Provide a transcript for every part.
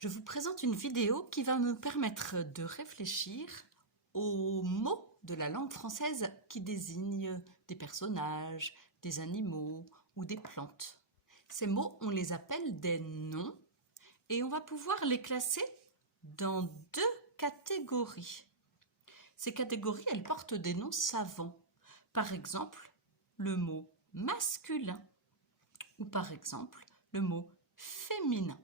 Je vous présente une vidéo qui va me permettre de réfléchir aux mots de la langue française qui désignent des personnages, des animaux ou des plantes. Ces mots, on les appelle des noms et on va pouvoir les classer dans deux catégories. Ces catégories, elles portent des noms savants. Par exemple, le mot masculin ou par exemple le mot féminin.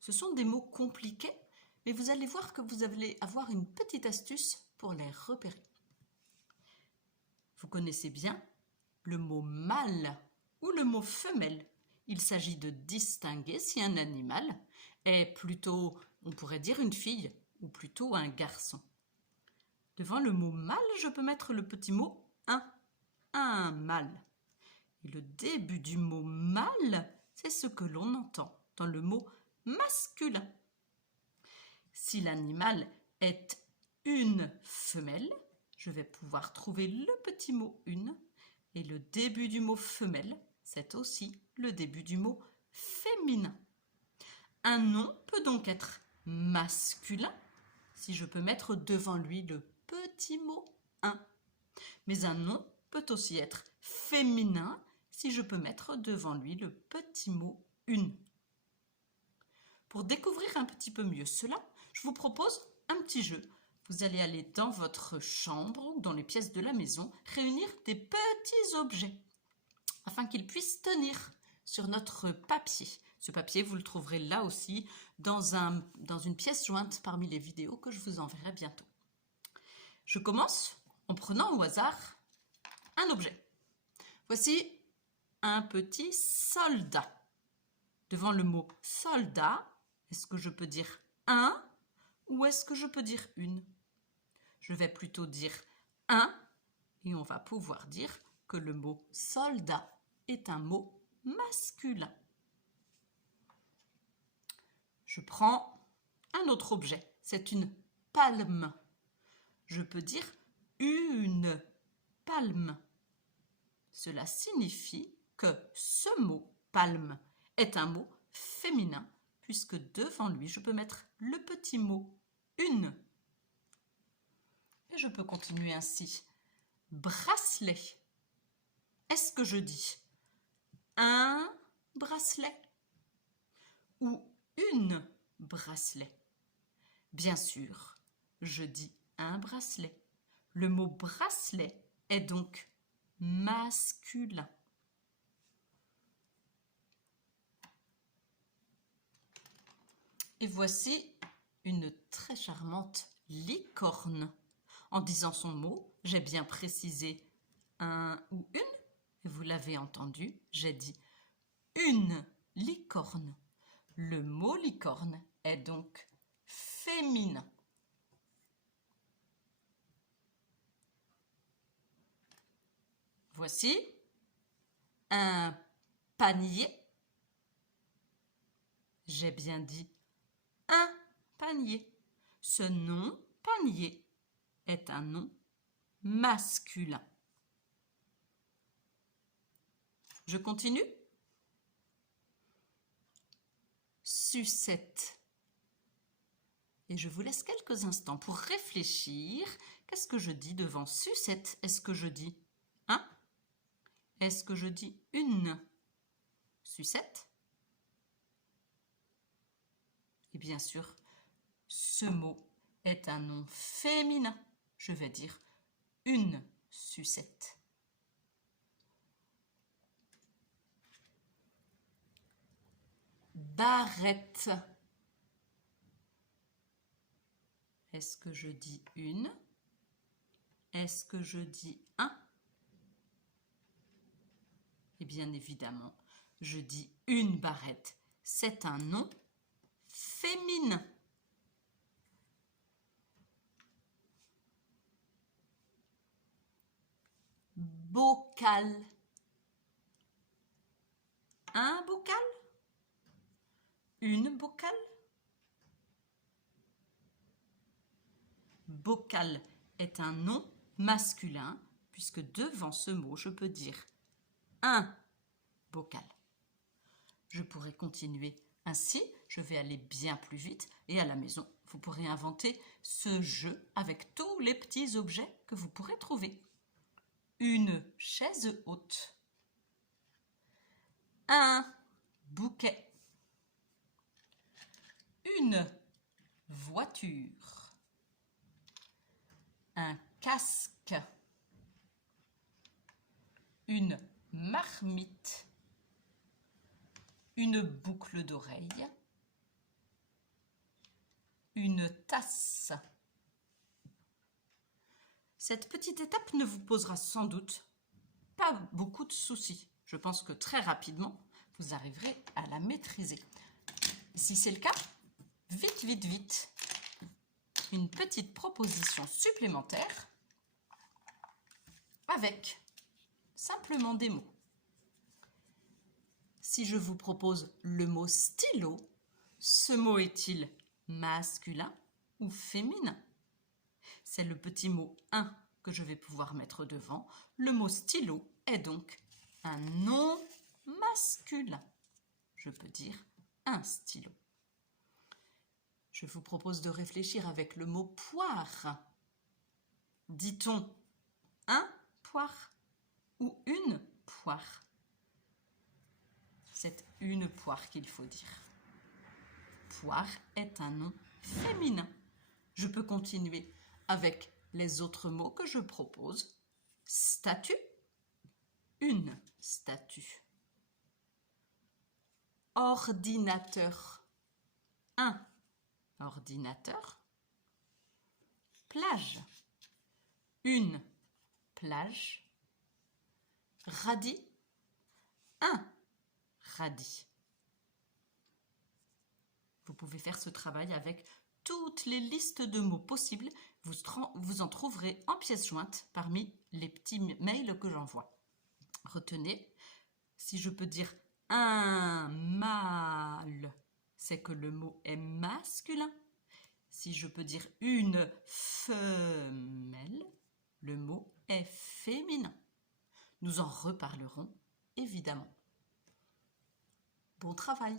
Ce sont des mots compliqués, mais vous allez voir que vous allez avoir une petite astuce pour les repérer. Vous connaissez bien le mot mâle ou le mot femelle. Il s'agit de distinguer si un animal est plutôt, on pourrait dire, une fille ou plutôt un garçon. Devant le mot mâle, je peux mettre le petit mot un mâle. Et le début du mot mâle, c'est ce que l'on entend dans le mot masculin. Si l'animal est une femelle, je vais pouvoir trouver le petit mot une et le début du mot femelle, c'est aussi le début du mot féminin. Un nom peut donc être masculin si je peux mettre devant lui le petit mot un. Mais un nom peut aussi être féminin si je peux mettre devant lui le petit mot une. Pour découvrir un petit peu mieux cela, je vous propose un petit jeu. Vous allez aller dans votre chambre ou dans les pièces de la maison, réunir des petits objets afin qu'ils puissent tenir sur notre papier. Ce papier, vous le trouverez là aussi dans une pièce jointe parmi les vidéos que je vous enverrai bientôt. Je commence en prenant au hasard un objet. Voici un petit soldat. Devant le mot soldat, est-ce que je peux dire un ou est-ce que je peux dire une? Je vais plutôt dire un et on va pouvoir dire que le mot soldat est un mot masculin. Je prends un autre objet, c'est une palme. Je peux dire une palme. Cela signifie que ce mot palme est un mot féminin puisque devant lui, je peux mettre le petit mot une. Et je peux continuer ainsi. Bracelet. Est-ce que je dis un bracelet ou une bracelet? Bien sûr, je dis un bracelet. Le mot bracelet est donc masculin. Et voici une très charmante licorne. En disant son mot, j'ai bien précisé un ou une. Et vous l'avez entendu, j'ai dit une licorne. Le mot licorne est donc féminin. Voici un panier. J'ai bien dit un panier. Ce nom panier est un nom masculin. Je continue. Sucette. Et je vous laisse quelques instants pour réfléchir. Qu'est-ce que je dis devant sucette? Est-ce que je dis un? Est-ce que je dis une? Sucette? Et bien sûr, ce mot est un nom féminin. Je vais dire une sucette. Barrette. Est-ce que je dis une? Est-ce que je dis un? Et bien évidemment, je dis une barrette. C'est un nom féminin. Bocal. Un bocal? Une bocal? Bocal est un nom masculin puisque devant ce mot, je peux dire un bocal. Je pourrais continuer Ainsi, je vais aller bien plus vite et à la maison, vous pourrez inventer ce jeu avec tous les petits objets que vous pourrez trouver. Une chaise haute, un bouquet, une voiture, un casque, une marmite, une boucle d'oreille, une tasse. Cette petite étape ne vous posera sans doute pas beaucoup de soucis. Je pense que très rapidement, vous arriverez à la maîtriser. Si c'est le cas, vite, vite, vite, une petite proposition supplémentaire avec simplement des mots. Si je vous propose le mot stylo, ce mot est-il masculin ou féminin? C'est le petit mot « un » que je vais pouvoir mettre devant. Le mot stylo est donc un nom masculin. Je peux dire un stylo. Je vous propose de réfléchir avec le mot poire. Dit-on un poire ou une poire? C'est une poire qu'il faut dire. Poire est un nom féminin. Je peux continuer avec les autres mots que je propose. Statue, une statue. Ordinateur, un ordinateur. Plage, une plage. Radis, un radis. Vous pouvez faire ce travail avec toutes les listes de mots possibles. Vous en trouverez en pièces jointes parmi les petits mails que j'envoie. Retenez, si je peux dire un mâle, c'est que le mot est masculin. Si je peux dire une femelle, le mot est féminin. Nous en reparlerons évidemment. Bon travail!